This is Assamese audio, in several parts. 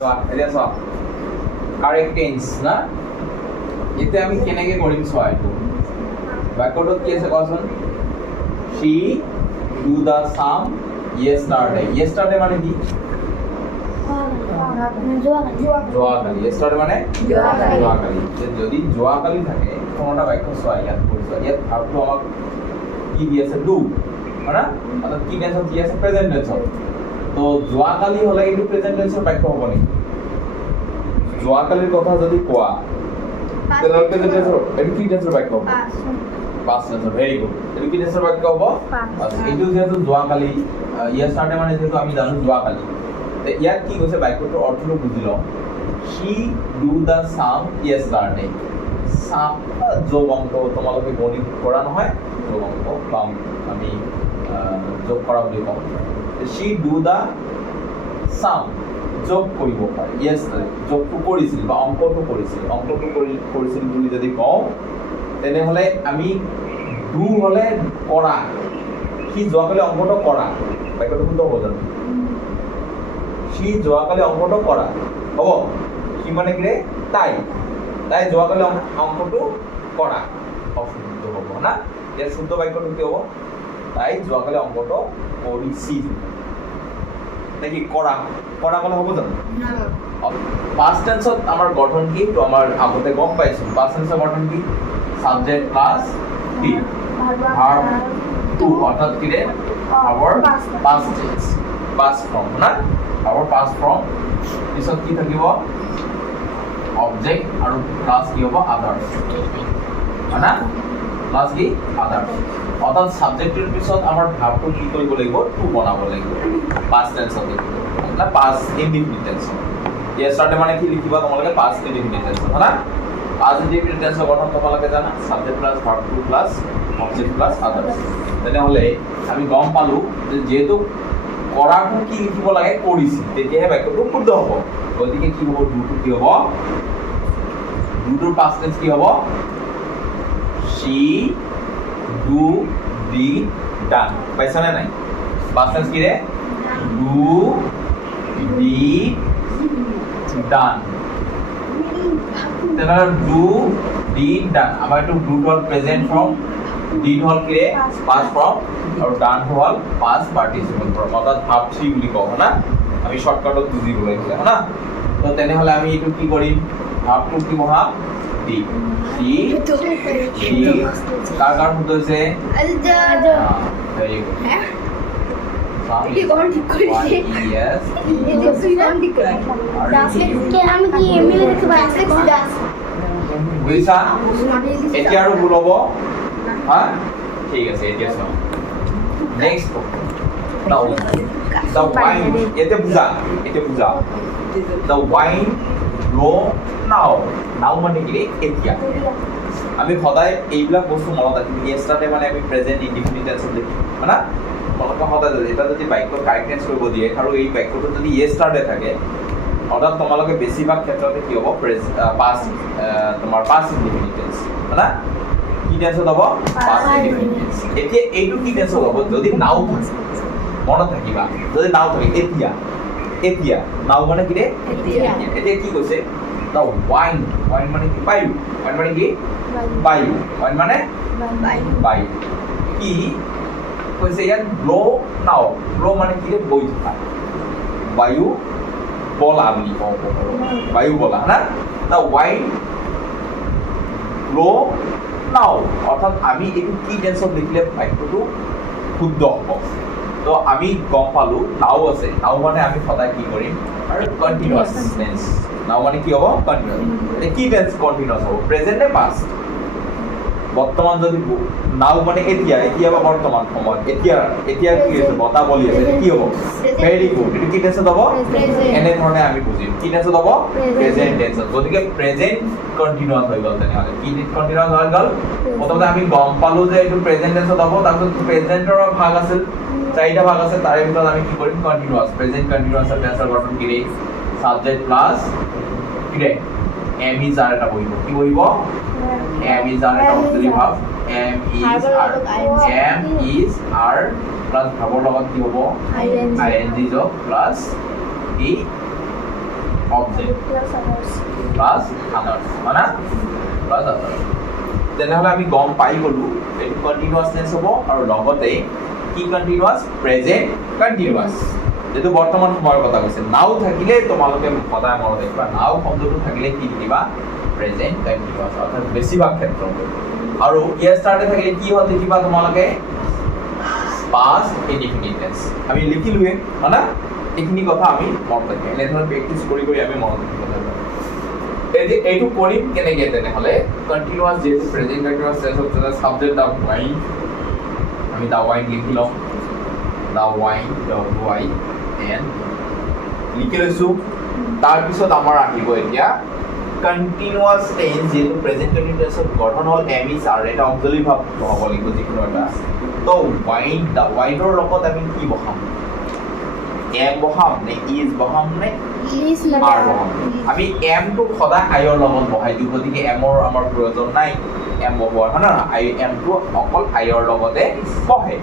এতিয়া চোৱা কাৰেক্ট টেন্স না এতিয়া আমি কেনেকৈ কৰিম চোৱা এইটো বাক্যটোত কি আছে কোৱাচোন she do the sum yesterday yesterday মানে কি যোৱাকালি yesterday মানে যোৱাকালি যদি যোৱাকালি থাকে কোনোটা বাক্য চোৱা ইয়াত কৰিছো ইয়াত ভাবটো আমাক কি দি আছে do হয়না অৰ্থাৎ কি টেন্সত কি আছে প্ৰেজেন্ট টেন্সত তো যোৱাকালি হলে কিন্তু প্ৰেজেন্ট টেন্সৰ বাক্য হ'ব নেকি যোৱাকালিৰ কথা যদি কোৱা তেনে প্ৰেজেন্ট টেন্সৰ এটো কি টেন্সৰ বাক্য হ'ব past tense very good এটো কি টেন্সৰ বাক্য হ'ব এটো যেহেতু যোৱাকালি yesterday মানে যেহেতু আমি জানো যোৱাকালি তে ইয়াত কি কৈছে বাক্যটোৰ অৰ্থটো বুজি লওঁ she do the sum yesterday sum যোগ অংক তোমালোকে গণিত কৰা নহয় যোগ অংক পাম আমি যোগ কৰা বুলি কওঁ she do the sum যোগ কৰিব পাৰে yesterday যোগটো কৰিছিল বা অংকটো কৰিছিল বুলি যদি কওঁ তেনেহলে আমি do হলে কৰা কি যোৱাকালি অংকটো কৰা বাক্যটো শুদ্ধ হ'ব জানো সি যোৱাকালি অংকটো কৰা হ'ব কি মানে কি তাই যোৱাকালি অংকটো কৰা অশুদ্ধ হ'ব না ইয়াৰ শুদ্ধ বাক্যটো কি হ'ব তাই যোৱাকালি অংকটো কৰিছিল নাকি কৰা কলে হ'ব জানো past tense আমাৰ গঠন কি তো আমাৰ আগতে গম পাইছো past tense গঠন কি subject plus কি verb to অর্থাৎ কি রে our past tense past form না our past form পিছত কি থাকিব object আৰু plus কি হ'ব others না plus কি others অৰ্থাৎ সাবজেক্টেৰ পিছত আমাৰ ভাবটো কি কৰিব লাগিব to বনাব লাগিব past tense হ'ব না past indefinite tense yesterday মানে কি লিখিবা তোমালোকে past indefinite tense না past indefinite tense গঠন তোমালোকে জানা subject plus verb to plus object plus others তেনেহলে আমি গম পালো যে যেহেতু কৰাটো কি লিখিব লাগে কৰিছিল তেতিয়াহে বাক্যটো শুদ্ধ হ'ব গতিকে কি হ'ব দুটো কি হ'ব দুটোৰ past tense কি হ'ব she do did done পাইছা নে নাই past tense কি রে do did done তেনার do did done আবার একটু do hall present form did হল কি রে past ফর্ম আর done হল past পার্টিসিপল ফর্ম অর্থাৎ ভার্ব 3 বুলি কও না আমি শর্টকাটত বুজি গলাই না তো তেনেহলে আমি এটু কি কৰিম ভার্বটো কি মহা did কার শুদ্ধ হইছে ভেরি গুড কি কোন ঠিক করেছে यस আমি কি এমএলএ দেখতে পাচ্ছি বুঝছা এতিয়া আৰু ভুল হ'ব হ্যাঁ ঠিক আছে এতিয়া চাও নেক্সট নাও the wine এটা বুঝা the wine blow now মানে কি এতিয়া আমি সদায় এইবিলাক বস্তু মনত ৰাখিম yesterday মানে আমি প্ৰেজেন্ট ইনডিফিনিট টেন্স লিখি না তোমালোকে সদায় এটা যদি বাক্য কাৰেক্ট টেন্স কৰিব দিয়ে আৰু এই বাক্যটো যদি yesterday থাকে অৰ্থাৎ তোমালোকে বেছিভাগ ক্ষেত্ৰতে কি হ'ব past তোমাৰ past ইনডিফিনিট টেন্স না কি টেন্স হ'ব past ইনডিফিনিট টেন্স এতিয়া এইটো কি টেন্স হ'ব যদি নাও থাকে মনত থাকিবা যদি নাও থাকে এতিয়া নাও মানে কি ৰে এতিয়া কি কৈছে the wine মানে কি বায়ু wine মানে কি বায়ু wine মানে বায়ু কি কৈছে ইয়াত blow মানে কি বৈ থকা বায়ু বলা বুলি কওঁ বায়ু বলা না the wine blow now অর্থাৎ আমি এইটো কি টেন্সত লিখিলে বাক্যটো শুদ্ধ হ'ব তো আমি গম পালো নাও আছে নাও মানে আমি সদায় কি কৰিম আৰু কন্টিনিউয়াস টেন্স নাও মানে কি হ'ব কন্টিনিউয়াস এটা কি টেন্স কন্টিনিউয়াস হ'ব প্রেজেন্ট নে পাস্ট বর্তমান যদি নাও মানে এতিয়া বা বর্তমান সময় এতিয়া কি আছে বতা বলি আছে কি হ'ব ভেরি গুড এটা কি টেন্স হ'ব এনে ধৰণে আমি বুজিম কি টেন্স হ'ব প্রেজেন্ট টেন্স গতিকে প্রেজেন্ট কন্টিনিউয়াস হৈ গ'ল তেনেহলে কি কন্টিনিউয়াস হৈ গ'ল প্ৰথমতে আমি গম পালো যে এইটো প্ৰেজেন্ট টেন্স হ'ব তাৰপিছত প্ৰেজেন্টৰ ভাগ আছিল চাৰিটা ভাগ আছে তাৰে ভিতৰত আমি কি কৰিম কন্টিনিউয়াস প্ৰেজেন্ট কন্টিনিউয়াস টেন্সৰ গঠন কি ৰে সাবজেক্ট প্লাস কি ৰে am is are এটা বহিব কি বহিব am is are এটা auxiliary verb am is are plus ভাৰ্বৰ লগত কি হ'ব ing যোগ প্লাস ই subject Plus others. plus others হয় না plus others তেনেহলে আমি গম পাই গলো এটো কন্টিনিউয়াস টেন্স হ'ব আৰু লগতে কি কন্টিনিউয়াস প্ৰেজেন্ট কন্টিনিউয়াস যেটো বৰ্তমান সময়ৰ কথা কৈছে নাও থাকিলে তোমালোকে সদায় মনত ৰাখিবা নাও শব্দটো থাকিলে কি লিখিবা প্ৰেজেন্ট কন্টিনিউয়াস অৰ্থাৎ বেছিভাগ ক্ষেত্ৰত আৰু ইয়েষ্টাৰডে থাকিলে কি হ'ল লিখিবা তোমালোকে past indefinite tense আমি লিখিলুৱে হয় না এইখিনি কথা আমি মনত ৰাখিম এনে ধৰণৰ প্ৰেক্টিস কৰি কৰি আমি মনত ৰাখিম এইটো কৰিম কেনেকৈ তেনেহলে কন্টিনিউয়াস যে present continuous tense of the subject of wine আমি দা ওয়াইন লিখি লম দা ওয়াইন ওয়াই এন লিখি লৈছো তাৰ পিছত আমাৰ আহিব এতিয়া কন্টিনিউয়াস টেন্স যে প্ৰেজেন্ট কন্টিনিউয়াস গঠন হ'ল এম ইজ আৰ এটা অক্সিলাৰি ভাৰ্ব হ'ব লাগিব যিকোনো এটা তো ওয়াইন দা ওয়াইনৰ লগত আমি কি বহাম এম বহাম নে ইজ বহাম নে Is আর বহাম আমি এম টু সদায় আইৰ লগত বহাই দিওঁ গতিকে এমৰ আমাৰ প্ৰয়োজন নাই এম বহোৱাৰ হয় না আই এম টু অকল আইৰ লগতে বহে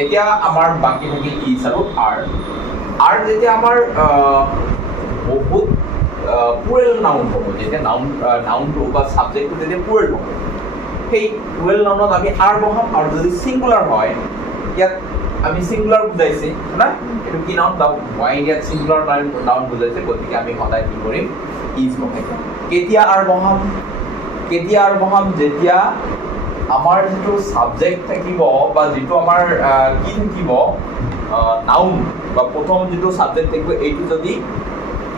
এতিয়া আমাৰ বাকি থাকে ইজ আৰু আৰ যেতিয়া আমাৰ বহুত প্লুৰেল নাউন হ'ব যেতিয়া নাউনটো বা সাবজেক্টটো যেতিয়া প্লুৰেল হ'ব সেই প্লুৰেল নাউনত আমি আৰ বহাম আৰু যদি সিঙ্গুলাৰ হয় ইয়াত আমি সিঙ্গুলাৰ বুজাইছে না এটো কি নাউন দা ওয়াইন ইয়াত সিঙ্গুলাৰ নাউন বুজাইছে গতিকে আমি সদায় কি কৰিম ইজ বহাই কেতিয়া আৰ বহাম যেতিয়া আমাৰ যেটো সাবজেক্ট থাকিব বা যেটো আমাৰ কি থাকিব নাউন বা প্ৰথম যেটো সাবজেক্ট থাকিব এইটো যদি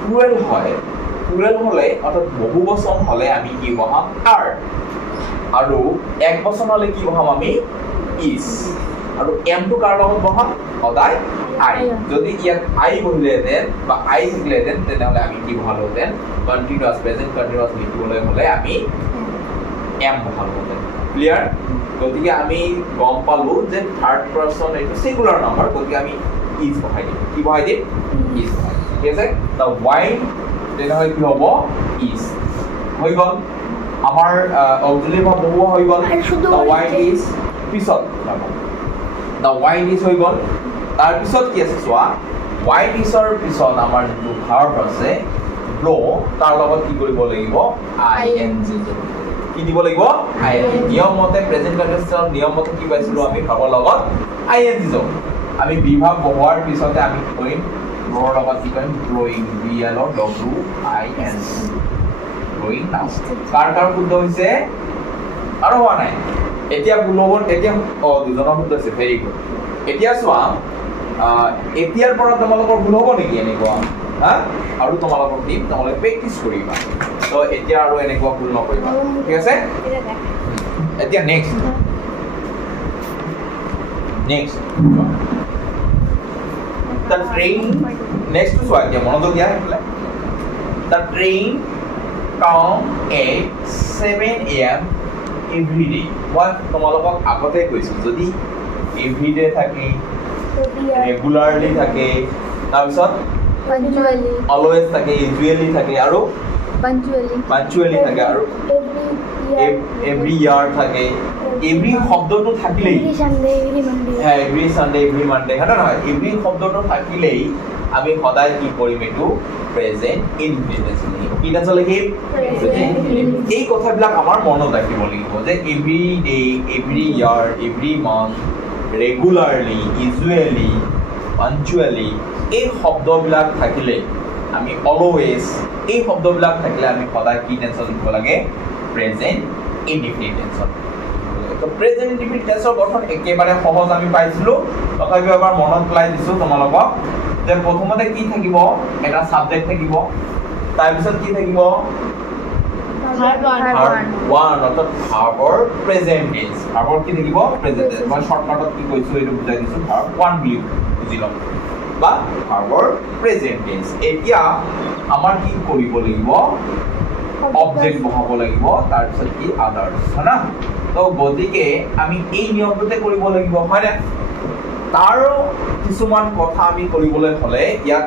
প্লুৰেল হয় প্লুৰেল হলে অৰ্থাৎ বহুবচন হলে আমি কি বহাম আৰ আৰু এক বচন হলে কি বহাম আমি ইজ আৰু এম টু কাৰ লগত বহাম সদায় আই যদি ইয়াত আই বহিলেহেঁতেন বা আই থাকিলেহেঁতেন তেনেহলে আমি কি বহালোহেঁতেন কন্টিনিউয়াস প্ৰেজেন্ট কন্টিনিউয়াস লিখিবলৈ হলে আমি এম বহালোহেঁতেন ক্লিয়াৰ গতিকে আমি গম পালো যে থাৰ্ড পাৰসন এইটো সিঙ্গুলাৰ নাম্বাৰ গতিকে আমি ইজ বহাই দিম কি বহাই দিম ইজ বহাই দিম ঠিক আছে দা ওয়াইন তেনেহলে কি হ'ব ইজ হৈ গ'ল আমাৰ অক্সিলাৰি ভাৰ্ব বহুৱা হৈ গ'ল দা ওয়াইন ইজ পিছত দা ওয়াইন ইজ হৈ গ'ল তাৰ পিছত কি আছে চোৱা ওয়াইন ইজৰ পিছত আমাৰ যিটো ভাৰ্ব আছে ব্লো তাৰ লগত কি কৰিব লাগিব আই এন জি কি দিব লাগিব আই এন জি নিয়মমতে প্ৰেজেন্ট কন্টিনিউয়াছৰ নিয়মমতে কি পাইছিলো আমি ভাৰ্বৰ লগত আই এন জি আমি বিভাগ বহোৱাৰ পিছতে আমি কি কৰিম ব্লোৰ লগত কি কৰিম ব্লোইং বি এল অ ডব্লিউ আই এন ব্লোইং নাও কাৰ শুদ্ধ হৈছে আৰু হোৱা নাই এতিয়া বুলবন এতিয়া দুজনৰ শুদ্ধ হৈছে ভেৰি গুড এতিয়া চোৱা এতিয়াৰ পৰা তোমালোকৰ ভুল হ'ব নেকি এনেকুৱা হা আৰু তোমালোকক দিম তোমালোকে প্ৰেক্টিছ কৰিবা তো এতিয়া আৰু এনেকুৱা ভুল নকৰিবা ঠিক আছে এতিয়া next the train next to চোৱা এতিয়া মনোযোগ দিয়া হেফলে the train come at 7 am every day মই তোমালোকক আগতে কৈছো যদি every day থাকে ৰেগুলাৰলি থাকে তাৰপিছত punctually অলৱেজ থাকে ইউজুৱেলি থাকে আৰু পাঞ্চুৱেলি থাকে আৰু এভৰি ইয়াৰ থাকে এভৰি শব্দটো থাকিলেই every Sunday, every Monday. হ্যাঁ এভৰি সানডে এভৰি মানডে হয় না নহয় এভৰি শব্দটো থাকিলেই আমি সদায় কি কৰিম এইটো প্ৰেজেন্ট ইনডিফিনিট কি টেন্স লিখিম এই কথাবিলাক আমাৰ মনত ৰাখিব লাগিব যে এভৰি ডে এভৰি ইয়াৰ এভৰি মান্থ ৰেগুলাৰলি ইউজুৱেলি পাঞ্চুৱেলি এই শব্দবিলাক থাকিলে আমি অলৱেজ এই শব্দবিলাক থাকিলে আমি সদায় কি টেন্সত লিখিব লাগে প্ৰেজেন্ট ইনডিফিনিট টেন্সত তো প্ৰেজেন্ট ইনডিফিনিট টেন্সৰ গঠন একেবাৰে সহজ আমি পাইছিলো তথাপিও এবাৰ মনত পেলাই দিছো তোমালোকক যে প্ৰথমতে কি থাকিব এটা সাবজেক্ট থাকিব তাৰ পিছত কি থাকিব Verb one অৰ্থাৎ ভাৰ্বৰ প্ৰেজেন্ট টেন্স ভাৰ্বৰ কি থাকিব প্ৰেজেন্ট টেন্স মই শৰ্টকাটত কি কৈছো এইটো বুজাই দিছো ভাৰ্ব ওৱান বুলি বুজি লম বা ভাৰ্বৰ প্ৰেজেন্ট টেন্স এতিয়া আমাৰ কি কৰিব লাগিব অবজেক্ট বহাব লাগিব তাৰ পিছত কি আদাৰ্স হয় না তো গতিকে আমি এই নিয়মটোতে কৰিব লাগিব হয় না তাৰ কিছুমান কথা আমি কৰিবলৈ হলে ইয়াত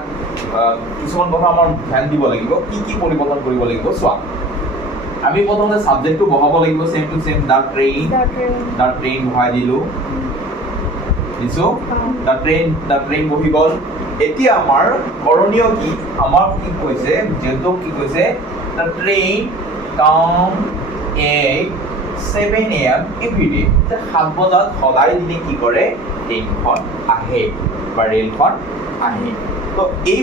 কিছুমান কথা আমাৰ ধ্যান দিব লাগিব কি পৰিৱৰ্তন কৰিব লাগিব চোৱা আমি প্ৰথমতে সাবজেক্টটো বহাব লাগিব same to same the train বহাই দিলো দিছো দা ট্ৰেইন বহি গল এতিয়া আমাৰ করণীয় কি আমাক কি কৈছে যেটো কি কৈছে the train come at 7 AM every day 7 বজাত সদায় দিনে কি কৰে ট্ৰেইনখন আহে বা ৰেলখন আহে তো এই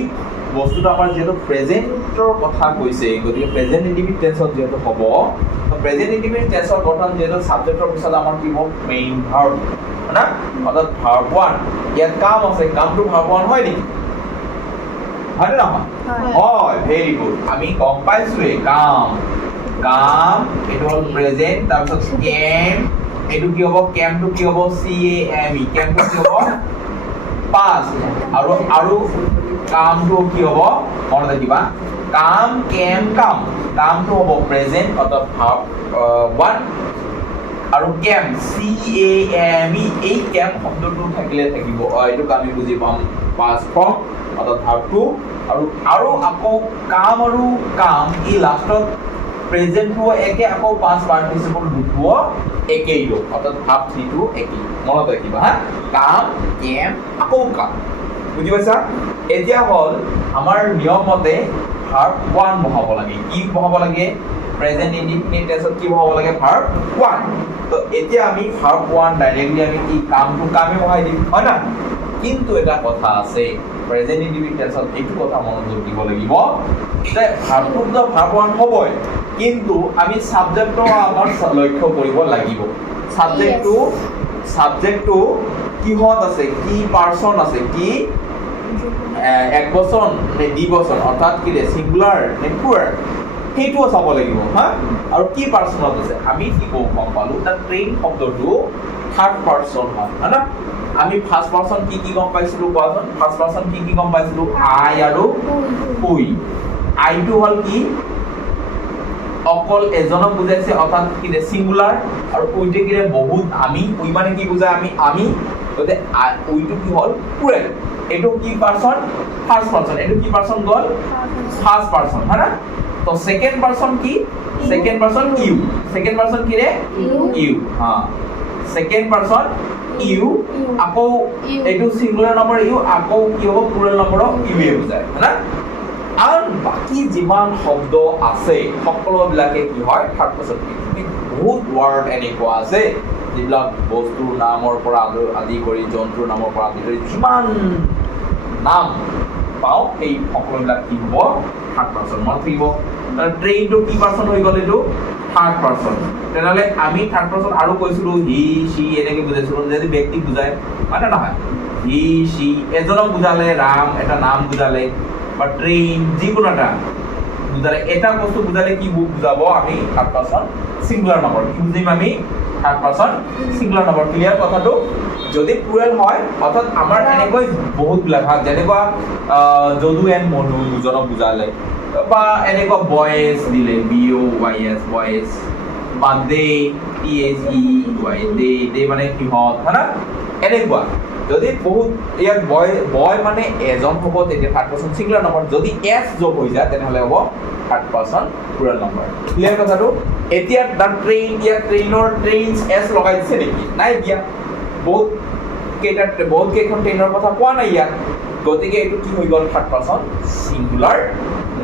বস্তুটো আমাৰ যেটো প্ৰেজেন্টৰ কথা কৈছে গতিকে প্ৰেজেন্ট ইনডিফিনিট টেন্সত যেটো হ'ব তো প্ৰেজেন্ট ইনডিফিনিট টেন্সৰ গঠন যেটো সাবজেক্টৰ পিছত আমাৰ কি হ'ব মেইন ভাৰ্ব না অৰ্থাৎ ভাৰ্ব 1 ইয়াত কাম আছে কামটো ভাৰ্ব 1 হয় নেকি হয় না হয় ভেরি গুড আমি গম পাইছো এই কাম কাম এটো হল প্রেজেন্ট তাৰপিছত কেম এটো কি হ'ব কেমটো কি হ'ব সি এ এম ই কেমটো কি হ'ব পাস্ট আৰু কামটো কি হ'ব মনত ৰাখিবা কাম কেম কাম কামটো হ'ব প্ৰেজেন্ট অৰ্থাৎ ভাৰ্ব 1 আৰু কেম সি এ এম ই এই কেম শব্দটো থাকিলে থাকিব এইটো আমি বুজি পাম পাস্ট ফর্ম অর্থাৎ ভার্ব 2 আৰু আকৌ কাম আৰু কাম এই লাষ্টত প্ৰেজেন্ট হো একে আকৌ পাস্ট পাৰ্টিসিপল দুটো একেই লো অৰ্থাৎ ভাৰ্ব 3 টো একেই মনত ৰাখিবা হা কাম কেম আকৌ কাম বুজি পাইছা এতিয়া হল আমাৰ নিয়ম মতে ভার্ব 1 বহাব লাগে কি বহাব লাগে প্রেজেন্ট ইনডিফিনিট টেন্সত কি বহাব লাগে ভার্ব 1 তো এতিয়া আমি ভার্ব 1 ডাইরেক্টলি আমি কি কামটো কামে বহাই দিম হয় না কিন্তু এটা কথা আছে প্রেজেন্ট ইনডিফিনিট টেন্সত এইটো কথা মনোযোগ দিব লাগিব যে ভার্বটো তো ভার্ব 1 হবই কিন্তু আমি সাবজেক্টটো আমাৰ লক্ষ্য কৰিব লাগিব সাবজেক্টটো কিহত আছে কি পারসন আছে কি এক বচন নে দ্বিবচন অর্থাৎ কি সিঙ্গুলার নে প্লুরাল সেইটো চাব লাগিব হা আৰু কি পাৰসনত আছে আমি কি গম পালো তাৰ ট্ৰেন শব্দটো থাৰ্ড পাৰসন হয় না আমি ফাৰ্স্ট পাৰসন কি গম পাইছিলো কোৱাচোন ফাৰ্স্ট পাৰসন কি গম পাইছিলো আই আৰু উই আইটো হল কি অকল এজনক বুজাইছে অৰ্থাৎ কি সিঙ্গুলাৰ আৰু উইটো কি বহুত আমি উই মানে কি বুজায় আমি গতে উইটো কি হল প্লুরাল এটো কি পারসন ফার্স্ট পারসন এটো কি পারসন গল ফার্স্ট পারসন है ना तो सेकंड पर्सन की second person you second person की रे यू हां सेकंड पर्सन यू আকৌ এটো সিঙ্গুলার নম্বৰ ইউ আকৌ কি হ'ব প্লুৰাল নম্বৰ ইউ এ বুজায় है ना আর বাকি যিমান শব্দ আছে সকলোবিলাকে কি হয় থার্ড পারসন বহুত ওয়ার্ড এনেকুৱা আছে যিবিলাক বস্তুৰ নামৰ পৰা আদি কৰি জন্তুৰ নামৰ পৰা আদি কৰি যিমান নাম পাও এই সকলোবিলাক কি হ'ব থার্ড পারসন মনত থাকিব ট্রেইনটো কি পারসন হৈ গল এটো থার্ড পারসন তেনেহলে আমি থার্ড পারসন আৰু কৈছিলো হি সি এনেকে বুজাইছিলো যদি ব্যক্তি বুজায় মানে নহয় হি সি এজনক বুজালে রাম এটা নাম বুজালে বা ট্রেইন যিকোনো এটা বুজালে এটা বস্তু বুজালে কি বুজাব আমি থার্ড পারসন সিঙ্গুলার নম্বৰ কি বুজিম আমি third person singular number clear কথাটো যদি প্লুৰাল হয় অৰ্থাৎ আমাৰ এনেকৈ বহুত বিলাক যেনেকুৱা যদু এন্ড মনু দুজনক বুজালে বা এনেকুৱা বয়েজ দিলে B O Y S boys বা they T H E Y they মানে কিহত হয়না এনেকুৱা যদি বহুত ইয়াত বয় মানে এজন হ'ব তেতিয়া থাৰ্ড পাৰসন সিঙ্গুলাৰ নম্বৰ যদি এস যোগ হৈ যায় তেনেহলে হ'ব third person plural number clear কথাটো এতিয়া দা ট্ৰেইন ইয়াত ট্ৰেইনছ এস লগাই দিছে নেকি নাই দিয়া বহুত কেইখন ট্ৰেইনৰ কথা কোৱা নাই ইয়াত গতিকে এইটো কি হৈ গল থার্ড পারসন সিঙ্গুলার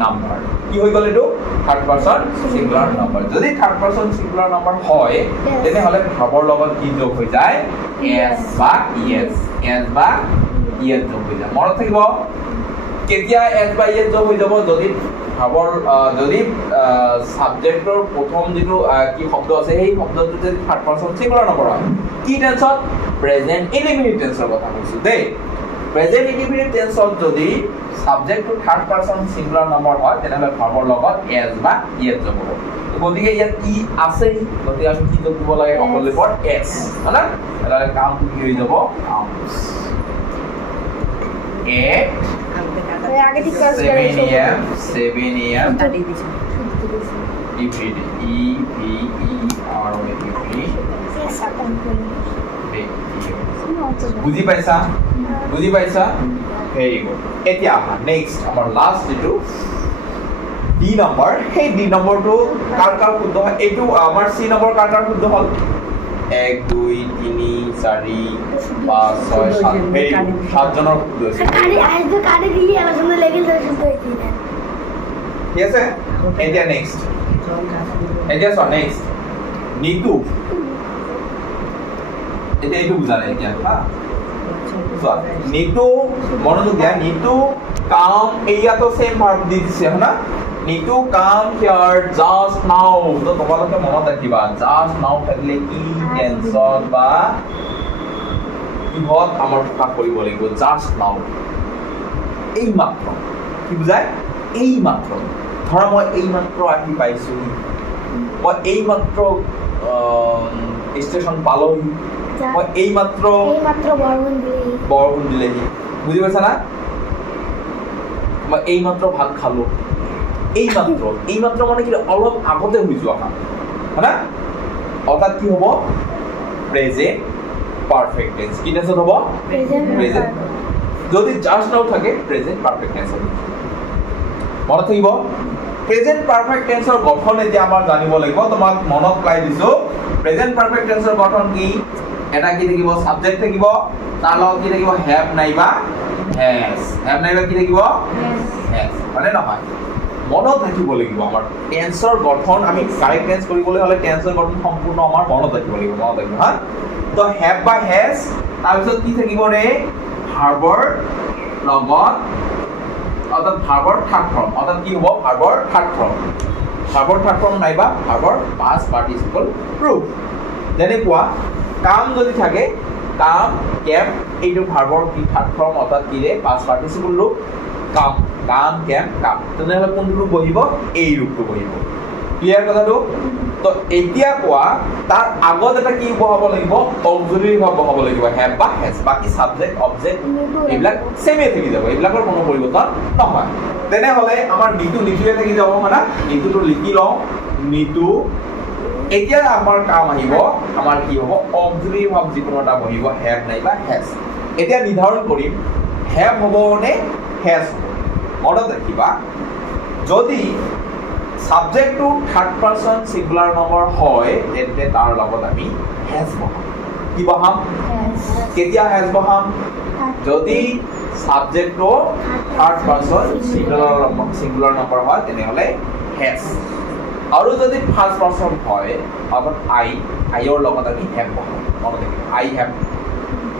নাম্বার কি হৈ গল এটো থার্ড পারসন সিঙ্গুলার নাম্বার যদি থার্ড পারসন সিঙ্গুলার নাম্বার হয় তেনেহলে ভাৱৰ লগত কি যোগ হৈ যায় এস বা ইএস যোগ হৈ যায় মনত থাকিব কেতিয়া এস বা ইএস যোগ হৈ যাব যদি ভাৱৰ যদি সাবজেক্টৰ প্ৰথম যেটো কি শব্দ আছে সেই শব্দটো যদি থাৰ্ড পাৰসন সিঙ্গুলাৰ নম্বৰ হয় কি টেন্সত প্ৰেজেন্ট ইনডিফিনিট টেন্সৰ কথা কৈছো দেই প্ৰেজেন্ট ইনডিফিনিট টেন্সত যদি subject to third person singular number হয় তেনেহলে ভাৰ্বৰ লগত এস বা ইএস যোগ হ'ব গতিকে ইয়াত কি আছে গতিকে আমি কি যোগ দিব লাগে অকল ফৰ এস হয়না তাহলে কামটো কি হৈ যাব কামস আগে ঠিক করে 7 am EPD E P E R O EPD বুজি পাইছা ভেরি গুড এতিয়া নেক্সট আমাৰ লাষ্ট যেটো ডি নম্বৰ সেই ডি নম্বৰটো কাৰ শুদ্ধ হয় এইটো আমাৰ সি নম্বৰ কাৰ শুদ্ধ হল 1 2 3 4 5 6 7 ভেরি গুড 7 জনের শুদ্ধ হৈছে কালি আজ তো কালি দিয়ে আলোচনা লেগে যাচ্ছে শুদ্ধ হয়েছে ঠিক আছে এতিয়া নেক্সট এতিয়া চোৱা নেক্সট নিতু এতিয়া এইটো বুজা নাই এতিয়া হা চোৱা নিতু মনোযোগ দিয়া নিতু কাম এইয়াতো সেম ভাৰ্ব দি দিছে হনা নিতু কাম হিয়াৰ জাস্ট নাও তো তোমালোকে মনত ৰাখিবা জাস্ট নাও থাকিলে কি টেনচন বা কিহত আমাৰ প্ৰকাশ কৰিব লাগিব জাস্ট নাও এই মাত্ৰ কি বুজায় এই মাত্ৰ ধৰা মই এই মাত্ৰ আহি পাইছো মই এই মাত্ৰ ষ্টেচন পালোহি মই এই মাত্ৰ বৰষুণ দিলেহি বুজি পাইছা না মই এই মাত্ৰ ভাত খালো এই মাত্ৰ মানে কি অলপ আগতে হৈ যোৱা কাম হয়না অৰ্থাৎ কি হ'ব প্ৰেজেন্ট পারফেক্ট টেন্স কি টেন্সত হ'ব প্রেজেন্ট যদি জাস্ট নাও থাকে প্রেজেন্ট পারফেক্ট টেন্স হ'ব মনত থাকিব প্রেজেন্ট পারফেক্ট টেন্সৰ গঠন এতিয়া আমাৰ জানিব লাগিব তোমাক মনত পেলাই দিছো প্ৰেজেন্ট পাৰফেক্ট টেন্সৰ গঠন কি এটা কি থাকিব সাবজেক্ট থাকিব তাৰ লগত কি থাকিব হ্যাভ নাইবা কি থাকিব হ্যাজ মানে নহয় মনত ৰাখিব লাগিব আমাৰ টেন্সৰ গঠন আমি কাৰেক্ট টেন্স কৰিবলৈ হলে টেন্সৰ গঠন সম্পূৰ্ণ আমাৰ মনত ৰাখিব লাগিব হা তো হ্যাভ বা হ্যাজ তাৰপিছত কি থাকিব ৰে ভাৰ্বৰ লগত অৰ্থাৎ ভাৰ্বৰ থাৰ্ড ফৰ্ম অৰ্থাৎ কি হ'ব ভাৰ্বৰ থাৰ্ড ফৰ্ম নাইবা ভাৰ্বৰ পাস্ট পাৰ্টিসিপল প্ৰুফ যেনেকুৱা কাম যদি থাকে কাম কেম এইটো ভাৰ্বৰ কি থাৰ্ড ফৰ্ম অৰ্থাৎ কি ৰে পাস্ট পাৰ্টিসিপল ৰূপ কাম কেম কাম তেনেহলে কোনটো ৰূপ বহিব এই ৰূপটো বহিব ক্লিয়াৰ কথাটো তো এতিয়া কোৱা তাৰ আগত এটা কি বহাব লাগিব অক্সিলাৰি ভাৰ্ব বহাব লাগিব হ্যাভ বা হ্যাজ বাকি সাবজেক্ট অবজেক্ট এইবিলাক সেমে থাকি যাব এইবিলাকৰ কোনো পৰিৱৰ্তন নহয় তেনেহলে আমাৰ নিতুৱে থাকি যাব মানে নিতুটো লিখি লওঁ নিতু এতিয়া আমাৰ কাম আহিব আমাৰ কি হ'ব অক্সিলাৰি ভাৰ্ব যিকোনো এটা বহিব হ্যাভ নাইবা হ্যাজ এতিয়া নিৰ্ধাৰণ কৰিম হ্যাভ হ'ব নে হ্যাজ মনত ৰাখিবা যদি সাবজেক্টটো থাৰ্ড পাৰসন সিঙ্গুলাৰ নম্বৰ হয় তেন্তে তাৰ লগত আমি হ্যাজ বহাম কি বহাম কেতিয়া হ্যাজ বহাম যদি সাবজেক্টটো থাৰ্ড পাৰসন সিঙ্গুলাৰ নম্বৰ হয় তেনেহলে হ্যাজ আৰু যদি ফাৰ্স্ট পাৰসন হয় অৰ্থাৎ আইৰ লগত আমি হ্যাভ বহাম মনত ৰাখিবা আই হ্যাভ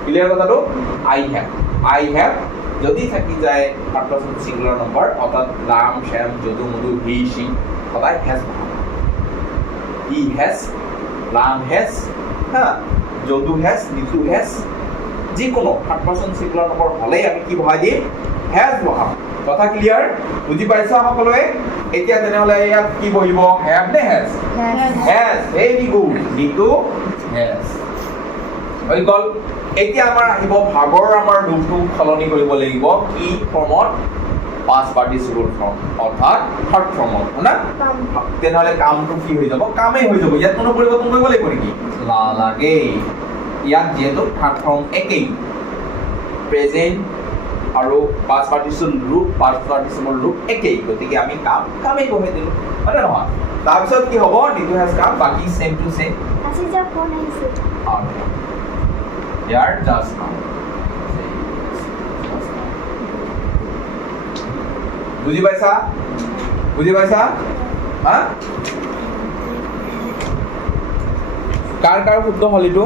ক্লিয়াৰ কথাটো আই হ্যাভ যদি থাকি যায় থাৰ্ড পাৰসন সিঙ্গুলাৰ নম্বৰ অর্থাৎ রাম শ্যাম যদু মধু হি শি সদায় has he has Ram has হ্যাঁ যদু হ্যাজ নিতু হ্যাজ যিকোনো থার্ড পারসন সিঙ্গুলার নম্বৰ হলেই আমি কি বহাই দিম হ্যাজ বহাম কথা ক্লিয়াৰ বুজি পাইছা সকলোৱে এতিয়া তেনেহলে ইয়াত কি বহিব হ্যাভ নে has very good Nitu has হৈ গ'ল এতিয়া আমাৰ আহিব ভাৰ্বৰ আমাৰ ৰূপটো সলনি কৰিব লাগিব কি ফৰ্মত পাস্ট পাৰ্টিসিপল ফর্ম অর্থাৎ থার্ড ফর্মত না তেনেহলে কামটো কি হৈ যাব কামেই হৈ যাব ইয়াত কোনো পৰিৱৰ্তন কৰিব লাগিব নেকি নালাগে ইয়াত যেহেতু থাৰ্ড ফৰ্ম একেই প্ৰেজেন্ট আৰু পাস্ট পাৰ্টিসিপল ৰূপ একেই গতিকে আমি কামেই বহাই দিলো হয় নে নহয় তাৰপিছত কি হ'ব নিতু হ্যাজ কাম বাকি সেম টু সেম আছে যে ফোন আহিছে Here just now. বুজি পাইছা হা কাৰ শুদ্ধ হল এইটো